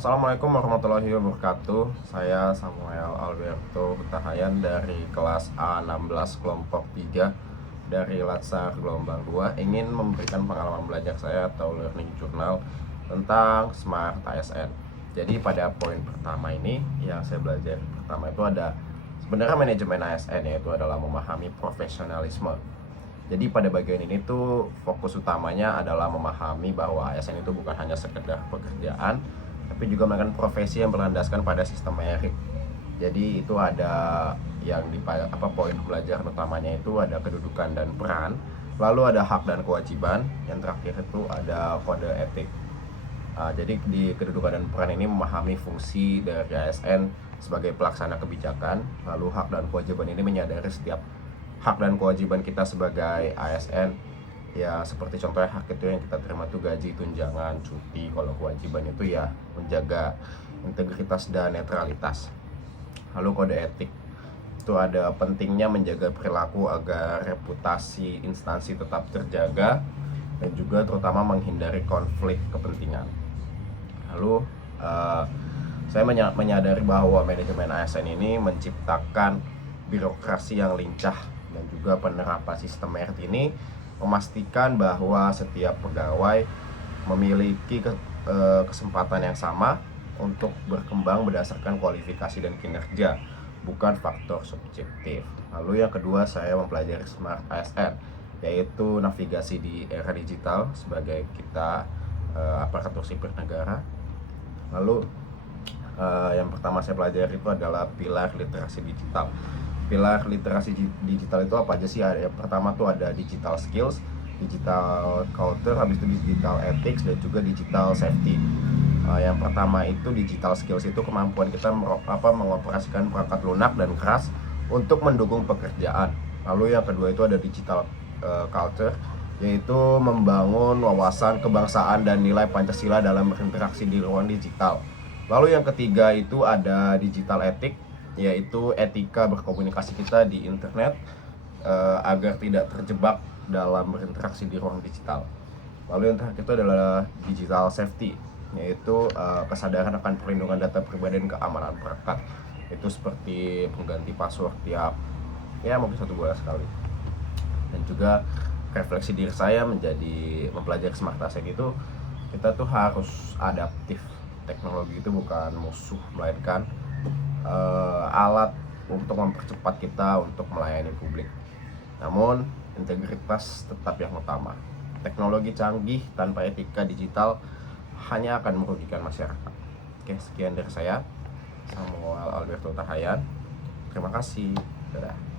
Assalamualaikum warahmatullahi wabarakatuh. Saya Samuel Alberto Hutahayan dari kelas A16 kelompok 3 dari Latsar gelombang 2 ingin memberikan pengalaman belajar saya atau learning journal tentang Smart ASN. Jadi pada poin pertama ini yang saya belajar pertama itu ada sebenarnya manajemen ASN, yaitu adalah memahami profesionalisme. Jadi pada bagian ini tuh fokus utamanya adalah memahami bahwa ASN itu bukan hanya sekedar pekerjaan, tapi juga merupakan profesi yang berlandaskan pada sistem merit. Jadi itu ada yang di poin pelajaran utamanya itu ada kedudukan dan peran, lalu ada hak dan kewajiban, yang terakhir itu ada kode etik. Jadi di kedudukan dan peran ini memahami fungsi dari ASN sebagai pelaksana kebijakan, lalu hak dan kewajiban ini menyadari setiap hak dan kewajiban kita sebagai ASN. Ya seperti contohnya hak itu yang kita terima tuh gaji, tunjangan, cuti. Kalau kewajiban itu ya menjaga integritas dan netralitas. Lalu kode etik itu ada pentingnya menjaga perilaku agar reputasi instansi tetap terjaga dan juga terutama menghindari konflik kepentingan. Lalu saya menyadari bahwa manajemen ASN ini menciptakan birokrasi yang lincah dan juga penerapan sistem merit ini memastikan bahwa setiap pegawai memiliki kesempatan yang sama untuk berkembang berdasarkan kualifikasi dan kinerja, bukan faktor subjektif. Lalu yang kedua, saya mempelajari Smart ASN, yaitu navigasi di era digital sebagai kita aparatur sipil negara. Lalu yang pertama saya pelajari itu adalah pilar literasi digital. Pilar literasi digital itu apa aja sih? Yang pertama tuh ada digital skills, digital culture, habis itu digital ethics, dan juga digital safety. Yang pertama itu digital skills, itu kemampuan kita mengoperasikan perangkat lunak dan keras untuk mendukung pekerjaan. Lalu yang kedua itu ada digital culture, yaitu membangun wawasan kebangsaan dan nilai Pancasila dalam berinteraksi di ruang digital. Lalu yang ketiga itu ada digital ethics, yaitu etika berkomunikasi kita di internet agar tidak terjebak dalam berinteraksi di ruang digital. Lalu yang terakhir itu adalah digital safety, yaitu kesadaran akan perlindungan data pribadi dan keamanan perangkat. Itu seperti pengganti password tiap mungkin 1 bulan sekali. Dan juga refleksi diri saya menjadi mempelajari Smart ASN itu, kita tuh harus adaptif. Teknologi itu bukan musuh, melainkan alat untuk mempercepat kita untuk melayani publik. Namun integritas tetap yang utama. Teknologi canggih tanpa etika digital hanya akan merugikan masyarakat. Oke, sekian dari saya, Samuel Alberto Tahayan. Terima kasih. Dadah.